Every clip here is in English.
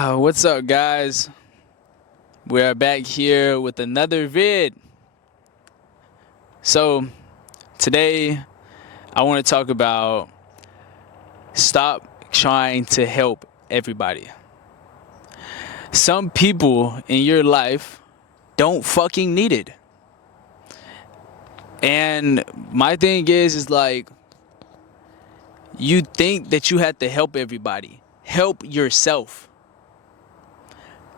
What's up, guys? We're back here with another vid. So, today I want to talk about stop trying to help everybody. Some people in your life don't fucking need it. And my thing is like, you think that you have to help everybody. Help yourself.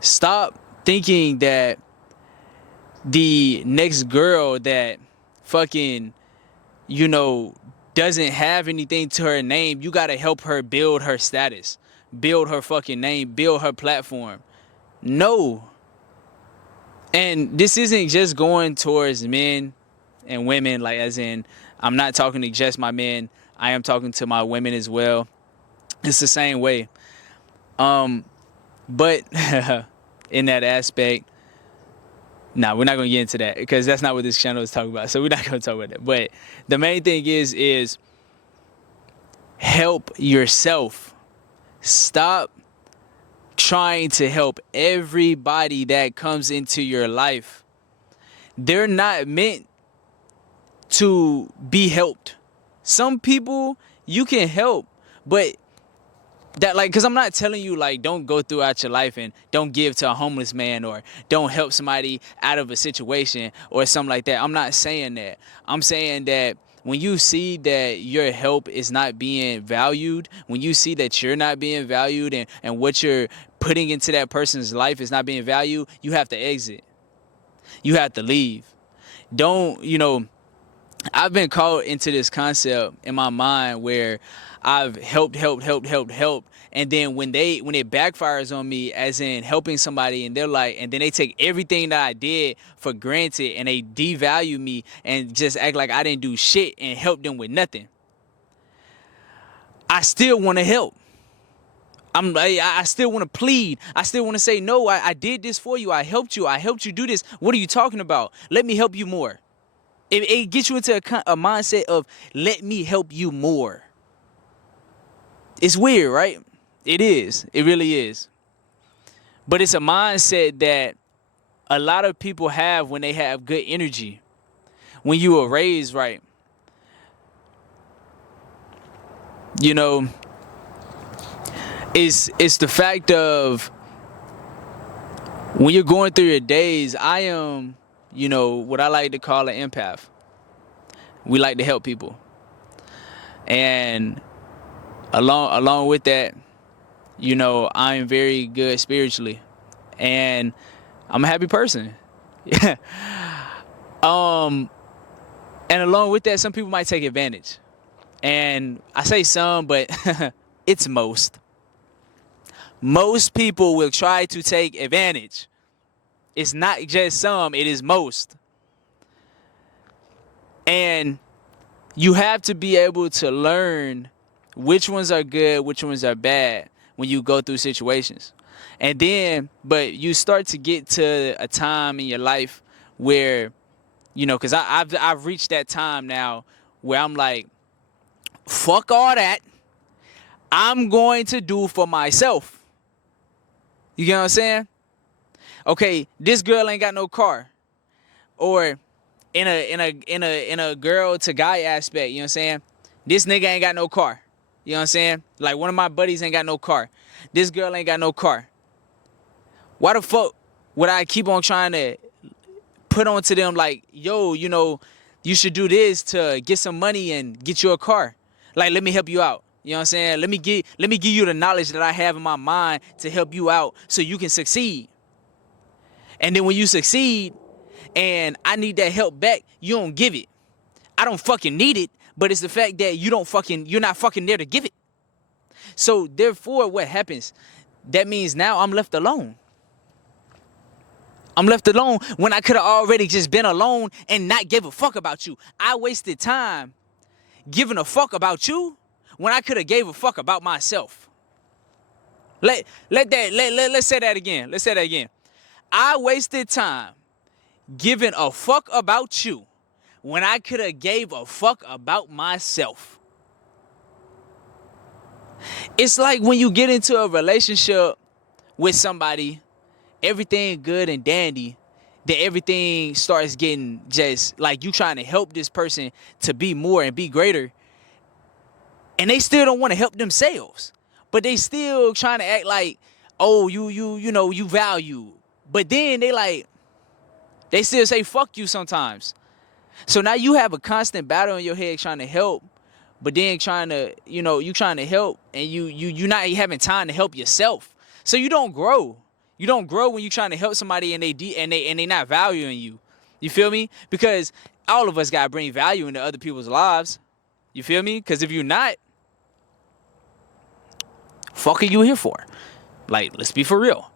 Stop thinking that the next girl that fucking, doesn't have anything to her name, you gotta help her build her status, build her fucking name, build her platform. No. And this isn't just going towards men and women, like, as in, I'm not talking to just my men, I am talking to my women as well. It's the same way. But in that aspect, we're not gonna get into that because that's not what this channel is talking about. So we're not gonna talk about that. But the main thing is help yourself. Stop trying to help everybody that comes into your life. They're not meant to be helped. Some people you can help, but that, like, because I'm not telling you, like, don't go throughout your life and don't give to a homeless man or don't help somebody out of a situation or something like that. I'm not saying that. I'm saying that when you see that your help is not being valued, when you see that you're not being valued and what you're putting into that person's life is not being valued, you have to exit. You have to leave. Don't, I've been caught into this concept in my mind where I've helped, and then when it backfires on me, as in helping somebody, and they're like, and then they take everything that I did for granted and they devalue me and just act like I didn't do shit and help them with nothing. I still want to help. I still want to plead. I still want to say, no, I did this for you. I helped you do this. What are you talking about? Let me help you more. It gets you into a mindset of, let me help you more. It's weird, right? It is. It really is. But it's a mindset that a lot of people have when they have good energy. When you were raised right. It's the fact of when you're going through your days, I am, what I like to call an empath. We like to help people. And along with that, I'm very good spiritually, and I'm a happy person. Yeah. And along with that, some people might take advantage, and I say some, but it's most. Most people will try to take advantage. It's not just some, it is most. And you have to be able to learn which ones are good, which ones are bad when you go through situations. And then, but you start to get to a time in your life where, because I've reached that time now where I'm like, fuck all that. I'm going to do for myself. You get what I'm saying? Okay, this girl ain't got no car. Or in a girl to guy aspect, you know what I'm saying? This nigga ain't got no car. You know what I'm saying? Like, one of my buddies ain't got no car. This girl ain't got no car. Why the fuck would I keep on trying to put onto them like, yo, you should do this to get some money and get you a car? Like, let me help you out. You know what I'm saying? Let me give you the knowledge that I have in my mind to help you out so you can succeed. And then when you succeed and I need that help back, you don't give it. I don't fucking need it, but it's the fact that you're not fucking there to give it. So therefore, what happens? That means now I'm left alone. I'm left alone when I could have already just been alone and not give a fuck about you. I wasted time giving a fuck about you when I could have gave a fuck about myself. Let's say that again. Let's say that again. I wasted time giving a fuck about you when I could have gave a fuck about myself. It's like when you get into a relationship with somebody, everything good and dandy, then everything starts getting just like you trying to help this person to be more and be greater, and they still don't want to help themselves, but they still trying to act like, oh, you value, but then they still say fuck you sometimes. So now you have a constant battle in your head trying to help, but then trying to, you trying to help, and you not having time to help yourself. So you don't grow. You don't grow when you trying to help somebody and they not valuing you. You feel me? Because all of us gotta bring value into other people's lives. You feel me? Because if you're not, fuck are you here for? Like, let's be for real.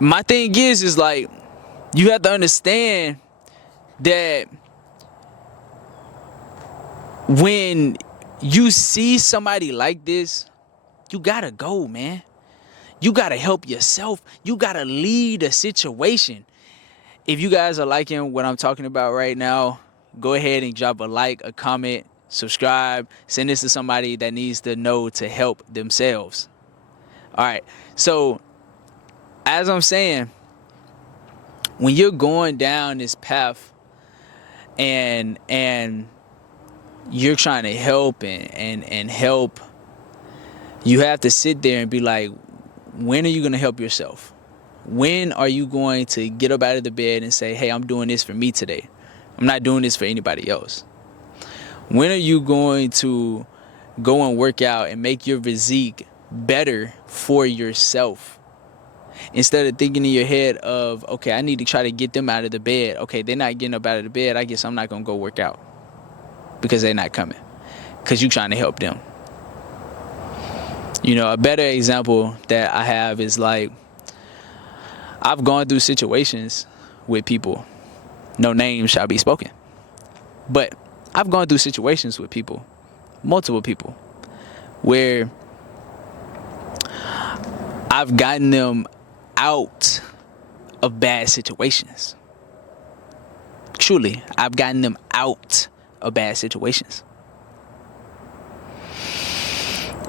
My thing is like, you have to understand that when you see somebody like this, you gotta go, man. You gotta help yourself. You gotta lead a situation. If you guys are liking what I'm talking about right now, go ahead and drop a like, a comment, subscribe, send this to somebody that needs to know to help themselves. All right. So, as I'm saying, when you're going down this path and you're trying to help and help, you have to sit there and be like, when are you going to help yourself? When are you going to get up out of the bed and say, hey, I'm doing this for me today. I'm not doing this for anybody else. When are you going to go and work out and make your physique better for yourself? Instead of thinking in your head of, okay, I need to try to get them out of the bed. Okay, they're not getting up out of the bed. I guess I'm not going to go work out because they're not coming. Because you're trying to help them. A better example that I have is like, I've gone through situations with people. No names shall be spoken. But I've gone through situations with people, multiple people, where I've gotten them out of bad situations. Truly, I've gotten them out of bad situations.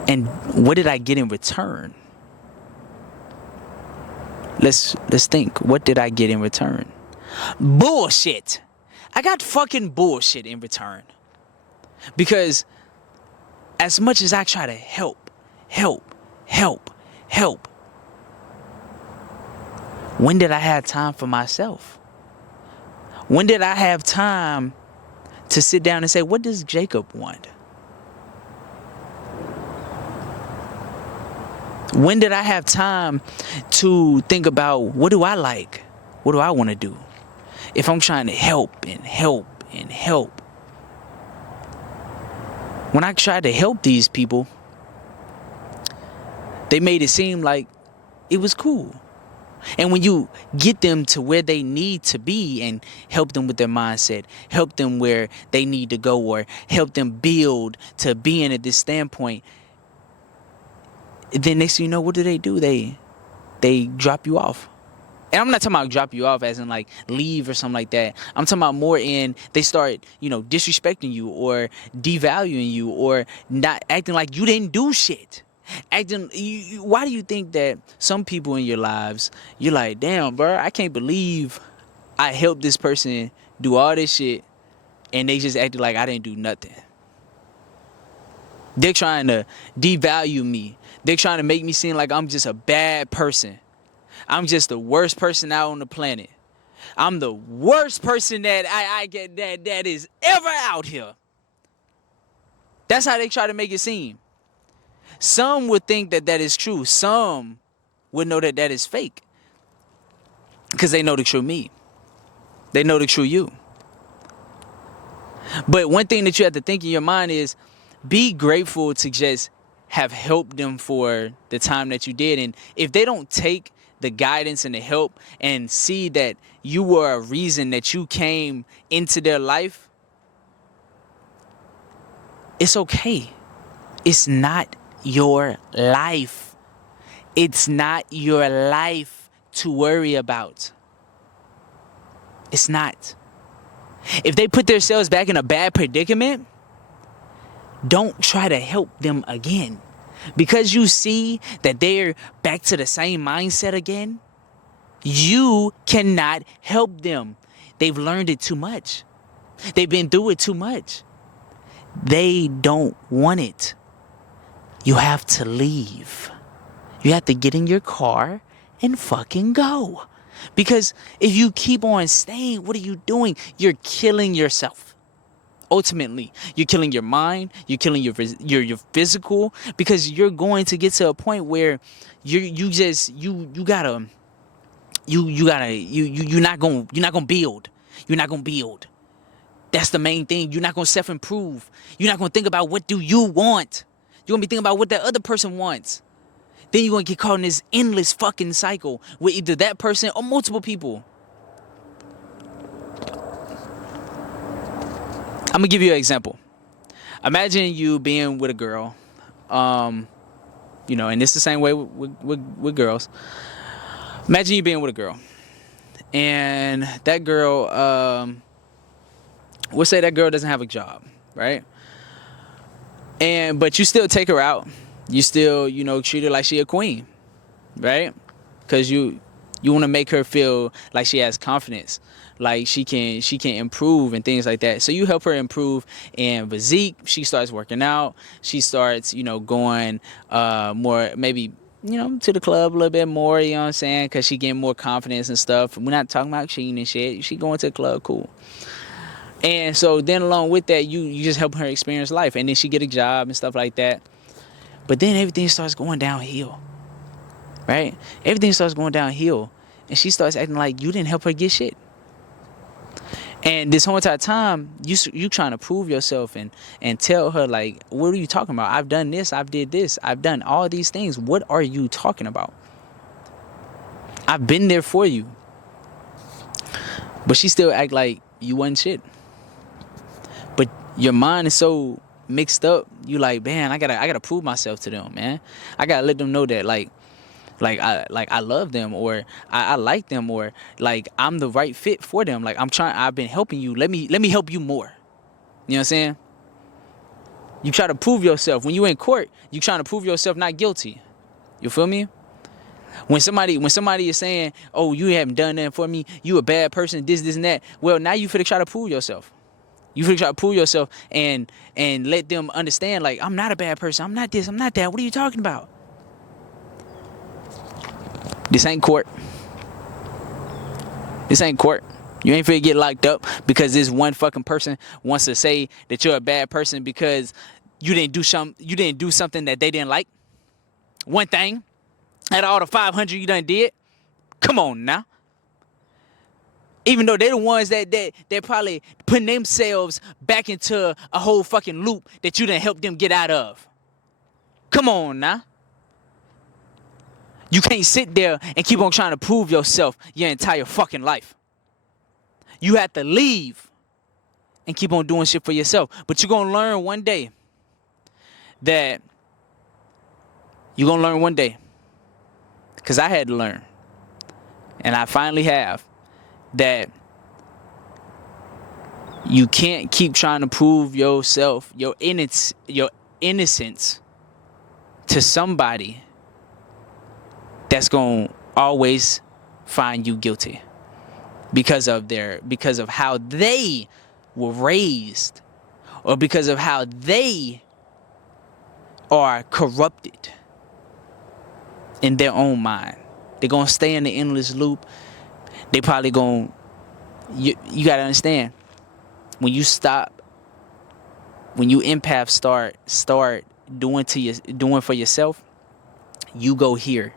And what did I get in return? Let's think. What did I get in return? Bullshit. I got fucking bullshit in return. Because as much as I try to help, when did I have time for myself? When did I have time to sit down and say, what does Jacob want? When did I have time to think about, what do I like? What do I want to do? If I'm trying to help. When I tried to help these people, they made it seem like it was cool. And when you get them to where they need to be and help them with their mindset, help them where they need to go, or help them build to being at this standpoint, then next thing you know, what do? They drop you off. And I'm not talking about drop you off as in like leave or something like that. I'm talking about more in they start, disrespecting you or devaluing you or not acting like you didn't do shit. Why do you think that some people in your lives, you're like, damn, bro, I can't believe I helped this person do all this shit and they just acted like I didn't do nothing. They're trying to devalue me. They're trying to make me seem like I'm just a bad person. I'm just the worst person out on the planet. I'm the worst person that I get that is ever out here. That's how they try to make it seem. Some would think that is true. Some would know that is fake. Because they know the true me. They know the true you. But one thing that you have to think in your mind is be grateful to just have helped them for the time that you did. And if they don't take the guidance and the help and see that you were a reason that you came into their life, it's okay. It's not your life. It's not your life to worry about. It's not. If they put themselves back in a bad predicament, don't try to help them again. Because you see that they're back to the same mindset again, you cannot help them. They've learned it too much. They've been through it too much. They don't want it. You have to leave. You have to get in your car and fucking go. Because if you keep on staying, what are you doing? You're killing yourself. Ultimately, you're killing your mind, you're killing your physical, because you're going to get to a point where you're not gonna build. You're not gonna build. That's the main thing. You're not gonna self-improve. You're not gonna think about what do you want. You're gonna be thinking about what that other person wants. Then you're gonna get caught in this endless fucking cycle with either that person or multiple people. I'm gonna give you an example. Imagine you being with a girl, and it's the same way with girls. Imagine you being with a girl, and that girl, we'll say that girl doesn't have a job, right? But you still take her out. You still, treat her like she a queen, right? Because you want to make her feel like she has confidence, like she can improve and things like that. So you help her improve in physique. She starts working out. She starts, going more, maybe, to the club a little bit more, you know what I'm saying? Because she getting more confidence and stuff. We're not talking about cheating and shit. She going to the club, cool. And so then along with that, you just help her experience life. And then she get a job and stuff like that. But then everything starts going downhill, right? Everything starts going downhill. And she starts acting like you didn't help her get shit. And this whole entire time, you trying to prove yourself and tell her, like, what are you talking about? I've done this. I've did this. I've done all these things. What are you talking about? I've been there for you. But she still act like you wasn't shit. But your mind is so mixed up. You like, man, I gotta prove myself to them, man. I gotta let them know that like I love them, or I like them, or like I'm the right fit for them. Like I've been helping you. Let me help you more. You know what I'm saying? You try to prove yourself. When you in court, you trying to prove yourself not guilty. You feel me? When somebody is saying, oh, you haven't done that for me, you a bad person, this and that. Well, now you finna try to prove yourself. You finna try to prove yourself and let them understand, like, I'm not a bad person. I'm not this. I'm not that. What are you talking about? This ain't court. This ain't court. You ain't finna get locked up because this one fucking person wants to say that you're a bad person because you didn't do something that they didn't like. One thing out of all the 500 you done did. Come on now. Even though they're the ones that probably putting themselves back into a whole fucking loop that you done help them get out of. Come on now. You can't sit there and keep on trying to prove yourself your entire fucking life. You have to leave and keep on doing shit for yourself. But you're going to learn one day that because I had to learn, and I finally have, that you can't keep trying to prove yourself, your innocence to somebody that's going to always find you guilty because of how they were raised, or because of how they are corrupted in their own mind. They're going to stay in the endless loop. They probably going to, you got to understand, when you empaths start doing for yourself, you go here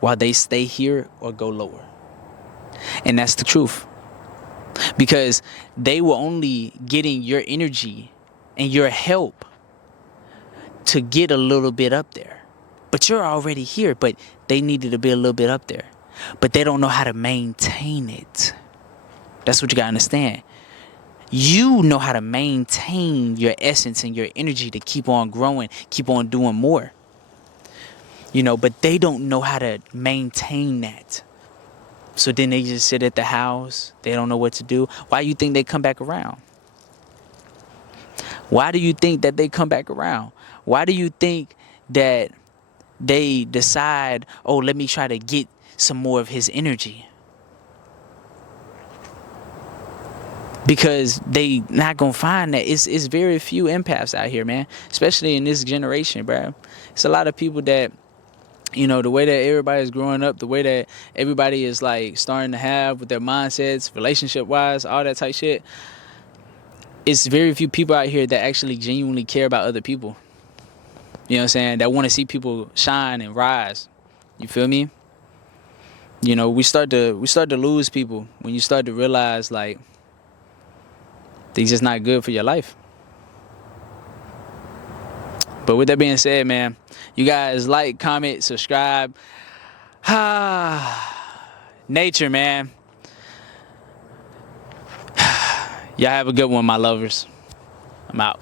while they stay here or go lower. And that's the truth. Because they were only getting your energy and your help to get a little bit up there. But you're already here, but they needed to be a little bit up there. But they don't know how to maintain it. That's what you gotta understand. You know how to maintain your essence and your energy to keep on growing, keep on doing more. But they don't know how to maintain that. So then they just sit at the house. They don't know what to do. Why do you think they come back around? Why do you think that they come back around? Why do you think that they decide, oh, let me try to get some more of his energy. Because they not gonna find that. It's very few empaths out here, man. Especially in this generation, bro. It's a lot of people that, the way that everybody's growing up, the way that everybody is like starting to have with their mindsets, relationship wise, all that type shit. It's very few people out here that actually genuinely care about other people. You know what I'm saying? That want to see people shine and rise. You feel me? We start to lose people when you start to realize like they're just not good for your life. But with that being said, man, you guys like, comment, subscribe. Nature, man. Y'all have a good one, my lovers. I'm out.